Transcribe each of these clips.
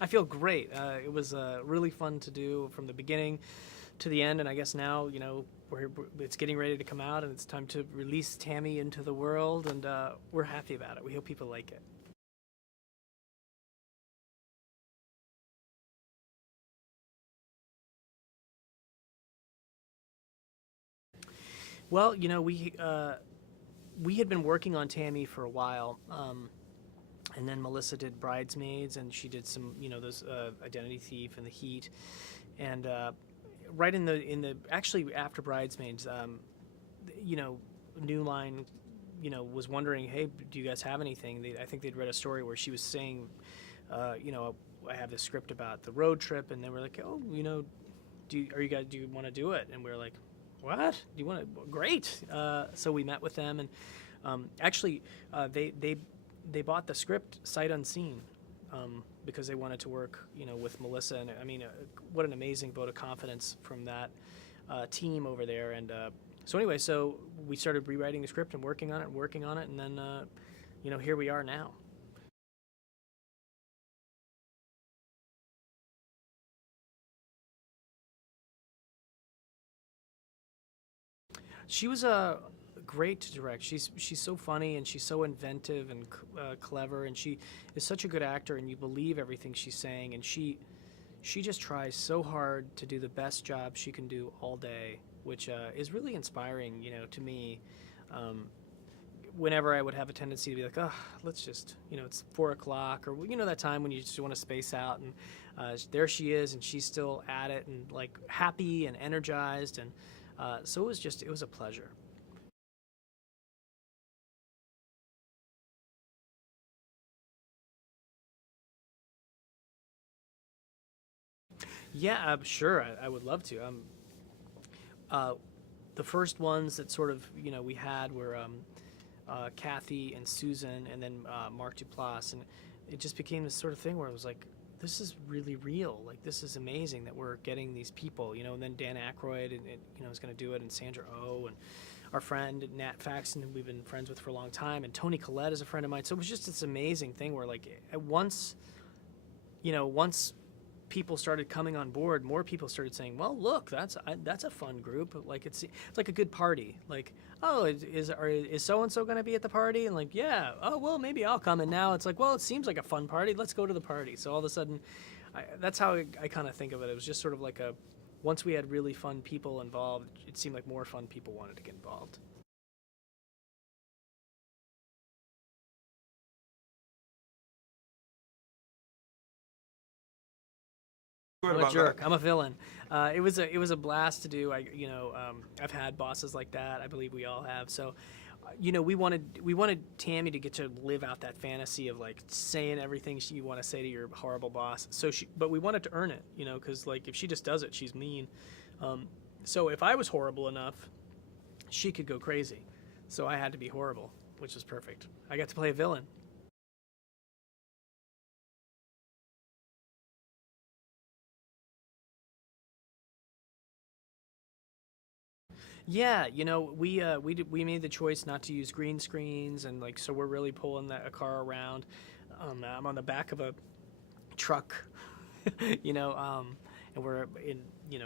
I feel great. It was really fun to do from the beginning to the end, and I guess now, it's getting ready to come out, and it's time to release Tammy into the world, and we're happy about it. We hope people like it. Well, we had been working on Tammy for a while, and then Melissa did Bridesmaids, and she did some, those Identity Thief and The Heat, and right in the actually after Bridesmaids, you know, New Line, was wondering, hey, do you guys have anything? I think they'd read a story where she was saying, you know, I have this script about the road trip, and they were like, oh, do you want to do it? And we were like, what? Do you want to? Great. So we met with them, and actually, they bought the script sight unseen. Because they wanted to work, with Melissa, and I mean, what an amazing vote of confidence from that team over there. And so anyway, so we started rewriting the script and working on it, and then, here we are now. She was great to direct. She's so funny, and she's so inventive and clever, and she is such a good actor, and you believe everything she's saying, and she just tries so hard to do the best job she can do all day, which is really inspiring, to me. Um, Whenever I would have a tendency to be like, oh, let's just, it's 4 o'clock, or that time when you just want to space out, and there she is, and she's still at it, and like happy and energized, and so it was a pleasure. Yeah, sure, I would love to. Uh, the first ones that sort of we had were Kathy and Susan, and then Mark Duplass, and it just became this sort of thing where it was like, this is really real. Like, this is amazing that we're getting these people, and then Dan Aykroyd, and is going to do it, and Sandra Oh, and our friend Nat Faxon, who we've been friends with for a long time, and Tony Collette is a friend of mine. So it was just this amazing thing where, like, at once, once people started coming on board, more people started saying, "Well, look, that's a fun group. Like it's like a good party. Like, oh, is so and so going to be at the party?" And like, yeah, oh well, maybe I'll come. And now it's like, well, it seems like a fun party. Let's go to the party. So all of a sudden, that's how I kind of think of it. It was just sort of like once we had really fun people involved, it seemed like more fun people wanted to get involved. I'm a About that. jerk. I'm a villain. It was a blast to do. I've had bosses like that. I believe we all have. So, we wanted Tammy to get to live out that fantasy of like saying everything you want to say to your horrible boss. But we wanted to earn it. Because like if she just does it, she's mean. Um, so if I was horrible enough, she could go crazy. So I had to be horrible, which was perfect. I got to play a villain. Yeah, we made the choice not to use green screens, and like so we're really pulling a car around. I'm on the back of a truck, you know, and we're in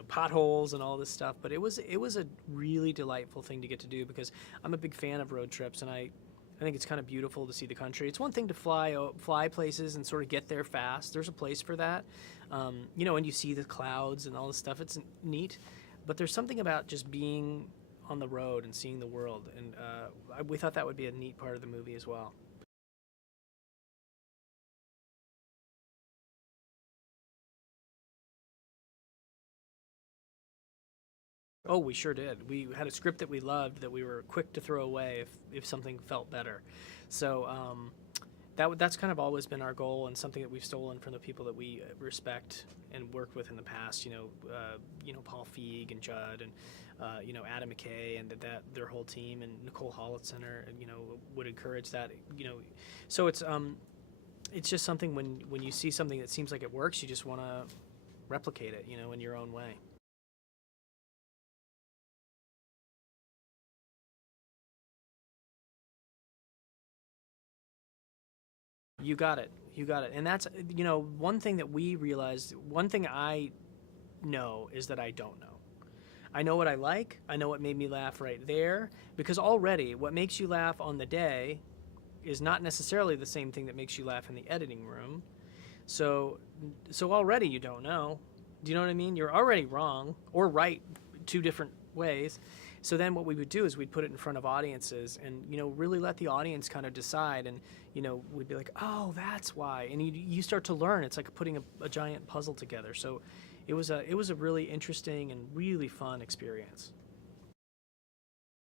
potholes and all this stuff. But it was a really delightful thing to get to do because I'm a big fan of road trips, and I think it's kind of beautiful to see the country. It's one thing to fly places and sort of get there fast. There's a place for that, and you see the clouds and all this stuff. It's neat, but there's something about just being on the road and seeing the world, and we thought that would be a neat part of the movie as well. Oh, we sure did. We had a script that we loved that we were quick to throw away if something felt better. So that's kind of always been our goal, and something that we've stolen from the people that we respect and worked with in the past. Paul Feig and Judd, and Adam McKay, and that their whole team, and Nicole Hollitzner, would encourage that. So it's just something when you see something that seems like it works, you just want to replicate it, in your own way. You got it. You got it. And that's, you know, one thing that we realized, one thing I know is that I don't know. I know what I like. I know what made me laugh right there. Because already, what makes you laugh on the day is not necessarily the same thing that makes you laugh in the editing room. So already you don't know. Do you know what I mean? You're already wrong or right, two different ways. So then what we would do is we'd put it in front of audiences and, you know, really let the audience kind of decide. And, you know, we'd be like, oh, that's why. And you start to learn. It's like putting a giant puzzle together. So it was a really interesting and really fun experience.